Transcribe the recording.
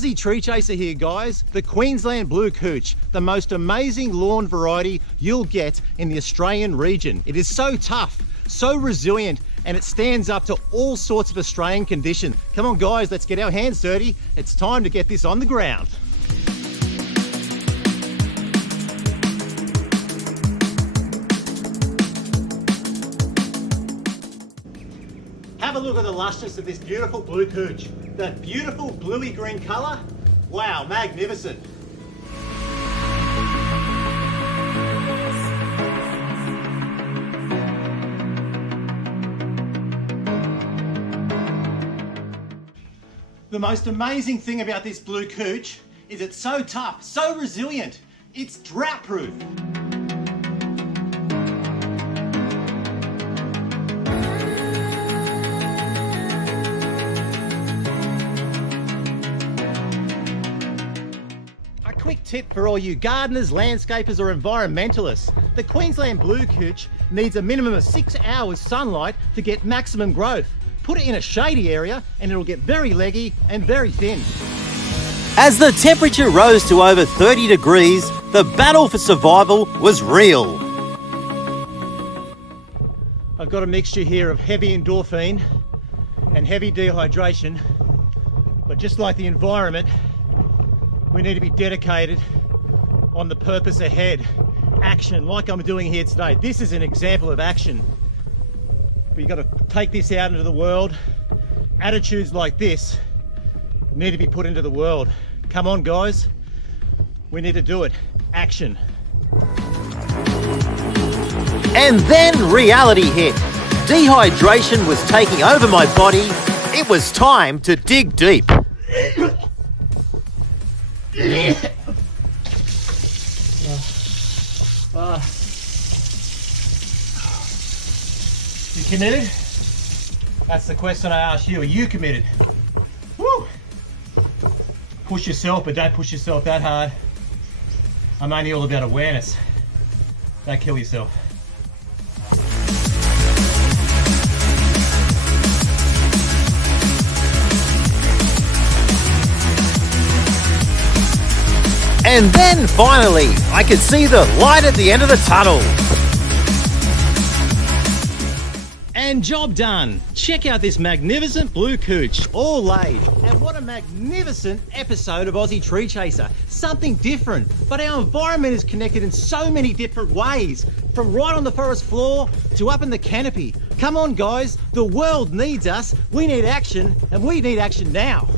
Aussie Tree Chaser here, guys. The Queensland Blue Cooch, the most amazing lawn variety you'll get in the Australian region. It is so tough, so resilient, and it stands up to all sorts of Australian conditions. Come on guys, let's get our hands dirty. It's time to get this on the ground. Have a look at the lushness of this beautiful blue cooch. That beautiful bluey green colour. Wow, magnificent. The most amazing thing about this blue cooch is it's so tough, so resilient. It's drought proof. A quick tip for all you gardeners, landscapers or environmentalists. The Queensland Blue Cooch needs a minimum of 6 hours sunlight to get maximum growth. Put it in a shady area and it'll get very leggy and very thin. As the temperature rose to over 30 degrees, the battle for survival was real. I've got a mixture here of heavy endorphin and heavy dehydration, but just like the environment, we need to be dedicated on the purpose ahead. Action, like I'm doing here today. This is an example of action. But you've got to take this out into the world. Attitudes like this need to be put into the world. Come on guys, we need to do it. Action. And then reality hit. Dehydration was taking over my body. It was time to dig deep. You committed? That's the question I asked you. Are you committed? Woo! Push yourself, but don't push yourself that hard. I'm only all about awareness. Don't kill yourself. And then finally, I could see the light at the end of the tunnel. And job done. Check out this magnificent blue cooch, all laid. And what a magnificent episode of Aussie Tree Chaser. Something different, but our environment is connected in so many different ways, from right on the forest floor to up in the canopy. Come on guys, the world needs us, we need action, and we need action now.